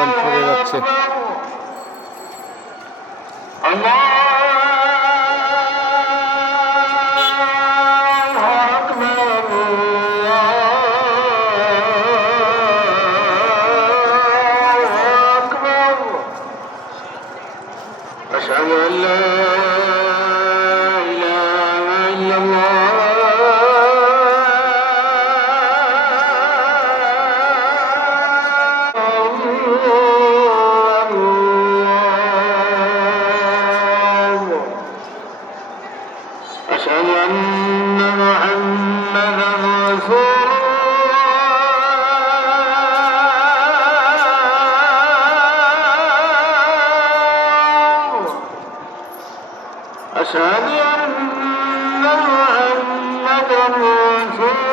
আজান পড়ে যাচ্ছে। أشهد أن لا إله إلا الله أشهد أن محمدا رسول أشهد أن محمدا رسول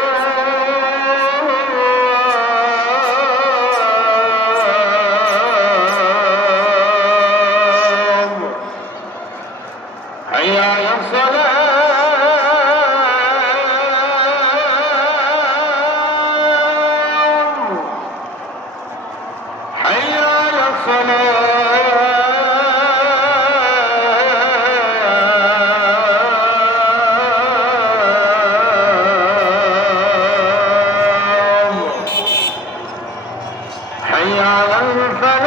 الله حي على الصلاة حي على الصلاة حي على الفلاح